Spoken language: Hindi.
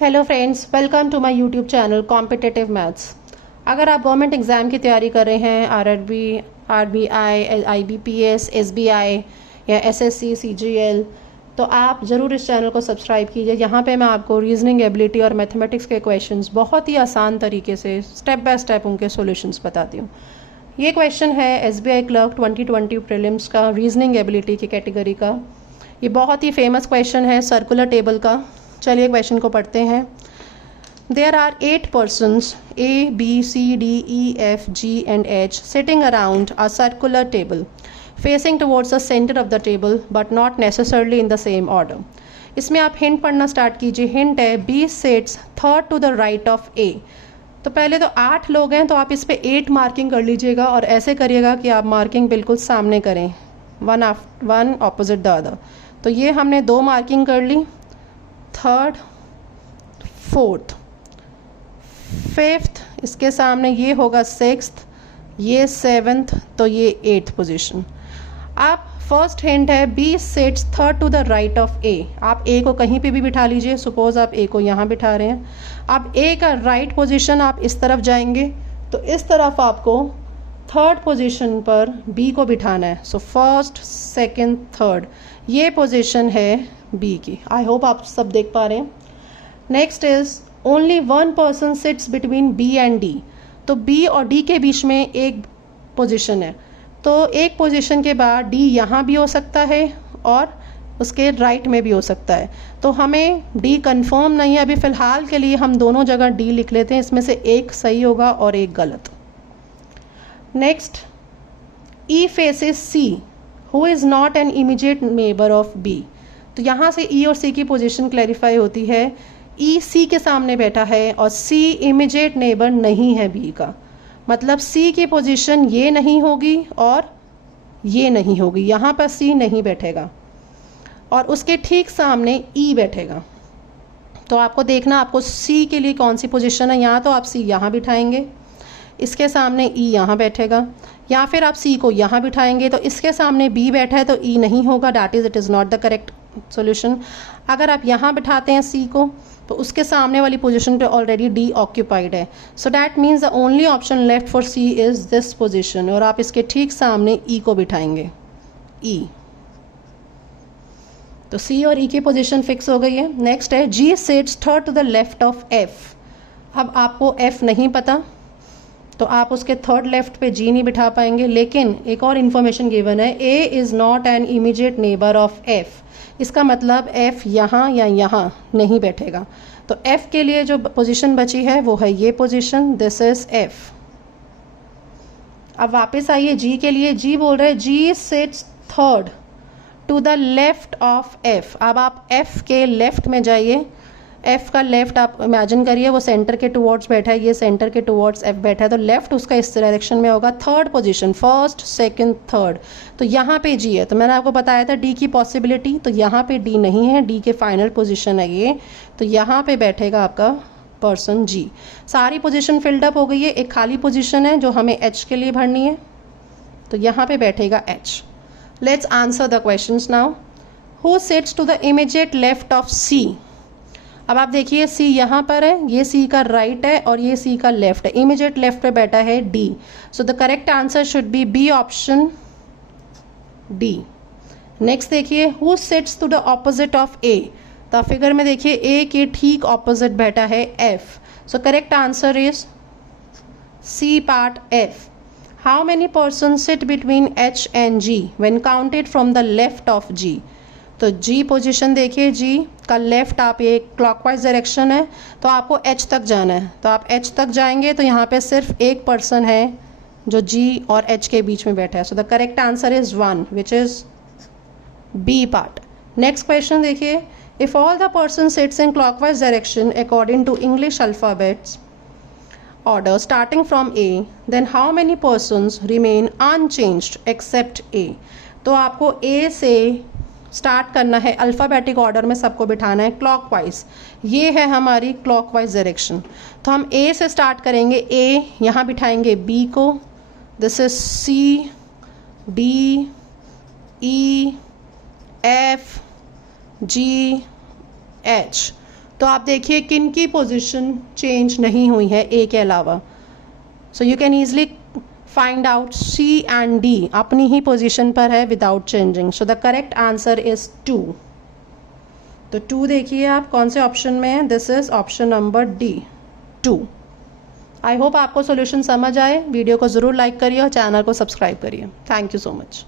Hello friends, welcome to my YouTube channel competitive maths. अगर आप गवर्नमेंट एग्ज़ाम की तैयारी कर रहे हैं, आरआरबी, आरबीआई, आईबीपीएस, एसबीआई या एसएससी, सीजीएल, तो आप ज़रूर इस चैनल को सब्सक्राइब कीजिए। यहाँ पे मैं आपको रीजनिंग एबिलिटी और मैथमेटिक्स के क्वेश्चंस बहुत ही आसान तरीके से स्टेप बाय स्टेप उनके सॉल्यूशंस बताती हूँ। ये क्वेश्चन है एसबीआई क्लर्क 2020 प्रीलिम्स का, रीजनिंग एबिलिटी की कैटेगरी का। ये बहुत ही फेमस क्वेश्चन है सर्कुलर टेबल का। चलिए क्वेश्चन को पढ़ते हैं। There are 8 persons A, B, C, D, E, F, G and H sitting around a circular table facing towards the center of the table but not necessarily in the same order. इसमें आप हिंट पढ़ना स्टार्ट कीजिए। हिंट है B sits third to the right of A। तो पहले तो 8 लोग हैं, तो आप इस पे 8 मार्किंग कर लीजिएगा और ऐसे करिएगा कि आप मार्किंग बिल्कुल सामने करें, वन ऑपोजिट द अदर। तो ये हमने 2 मार्किंग कर ली, थर्ड, फोर्थ, फिफ्थ, इसके सामने ये होगा सिक्स्थ, ये सेवन्थ, तो ये 8th पोजीशन। आप फर्स्ट हिंट है B sits third to the right of A. आप ए को कहीं पे भी बिठा लीजिए। सपोज आप ए को यहाँ बिठा रहे हैं। अब ए का राइट पोजीशन आप इस तरफ जाएंगे, तो इस तरफ आपको थर्ड पोजीशन पर बी को बिठाना है। सो फर्स्ट, सेकंड, थर्ड, ये पोजीशन है बी की। आई होप आप सब देख पा रहे हैं। Next is only one person sits between B and D. तो बी और डी के बीच में एक पोजीशन है, तो एक पोजीशन के बाद डी यहाँ भी हो सकता है और उसके राइट में भी हो सकता है। तो हमें डी कंफर्म नहीं है अभी फ़िलहाल के लिए, हम दोनों जगह डी लिख लेते हैं। इसमें से एक सही होगा और एक गलत। Next, E faces C who is not an immediate neighbour of B. तो यहाँ से ई और सी की पोजीशन क्लैरिफाई होती है। ई सी के सामने बैठा है और सी इमीडिएट नेबर नहीं है बी का, मतलब सी की पोजीशन ये नहीं होगी और ये नहीं होगी। यहाँ पर सी नहीं बैठेगा और उसके ठीक सामने ई बैठेगा। तो आपको देखना आपको सी के लिए कौन सी पोजीशन है। यहाँ तो आप सी यहाँ बिठाएंगे, इसके सामने ई यहाँ बैठेगा, या फिर आप सी को यहाँ बिठाएंगे तो इसके सामने बी बैठा है तो ई नहीं होगा, that is it is not the correct solution. अगर आप यहाँ बिठाते हैं सी को, तो उसके सामने वाली पोजीशन पे ऑलरेडी डी ऑक्यूपाइड है। So that means the only option left for C is this position, और आप इसके ठीक सामने ई को बिठाएंगे, ई। तो सी और ई की पोजीशन फिक्स हो गई है। नेक्स्ट है G sits third to the left of F. अब आपको एफ नहीं पता तो आप उसके थर्ड लेफ्ट पे जी नहीं बिठा पाएंगे, लेकिन एक और इन्फॉर्मेशन गिवन है, A is not an immediate neighbour of F. इसका मतलब एफ यहाँ या यहाँ नहीं बैठेगा। तो एफ के लिए जो पोजीशन बची है वो है ये पोजीशन, दिस इज एफ। अब वापस आइए जी के लिए। जी बोल रहे हैं G sits third to the left of F. अब आप एफ के लेफ्ट में जाइए। एफ का लेफ्ट आप इमेजिन करिए वो सेंटर के टुवर्ड्स बैठा है, ये सेंटर के टुवर्ड्स एफ बैठा है, तो लेफ्ट उसका इस डायरेक्शन में होगा। Third position, first, second, third, तो यहाँ पे जी है। तो मैंने आपको बताया था डी की पॉसिबिलिटी, तो यहाँ पे डी नहीं है, डी के फाइनल पोजीशन है ये, तो यहाँ पे बैठेगा आपका पर्सन जी। सारी पोजीशन फिल्ड अप हो गई है, एक खाली पोजीशन है जो हमें एच के लिए भरनी है, तो यहाँ पे बैठेगा H. Let's answer the questions now. Who sits to the immediate left of C. अब आप देखिए सी यहाँ पर है, ये सी का राइट है और ये सी का लेफ्ट है। इमीडिएट लेफ्ट पे बैठा है D, so the correct answer should be B option D. Next देखिए, who sits to the opposite of A. तो फिगर में देखिए ए के ठीक ऑपोजिट बैठा है F, so correct answer is C part F. How many person sit between H and G when counted from the left of G. तो जी पोजीशन देखिए, जी का लेफ्ट आप ये क्लॉकवाइज डायरेक्शन है, तो आपको एच तक जाना है। तो आप एच तक जाएंगे तो यहाँ पे सिर्फ एक पर्सन है जो जी और एच के बीच में बैठा है। So the correct answer is 1, which is B part. Next question देखिए, if all the person sits in clockwise direction according to English alphabets order starting from A, then how many persons remain unchanged except A। तो आपको A से स्टार्ट करना है, अल्फ़ाबेटिक ऑर्डर में सबको बिठाना है क्लॉकवाइज। ये है हमारी क्लॉकवाइज डायरेक्शन, तो हम ए से स्टार्ट करेंगे। ए यहाँ बिठाएंगे बी को, this is C, D, E, F, G, H. तो आप देखिए किन की पोजीशन चेंज नहीं हुई है ए के अलावा. So you can easily find out C and D अपनी ही पोजीशन पर है without changing. So the correct answer is 2. तो 2 देखिए आप कौन से ऑप्शन में है. This is option number D, 2. I hope आपको सोल्यूशन समझ आए. वीडियो को ज़रूर लाइक करिए और चैनल को सब्सक्राइब करिए. Thank you so much.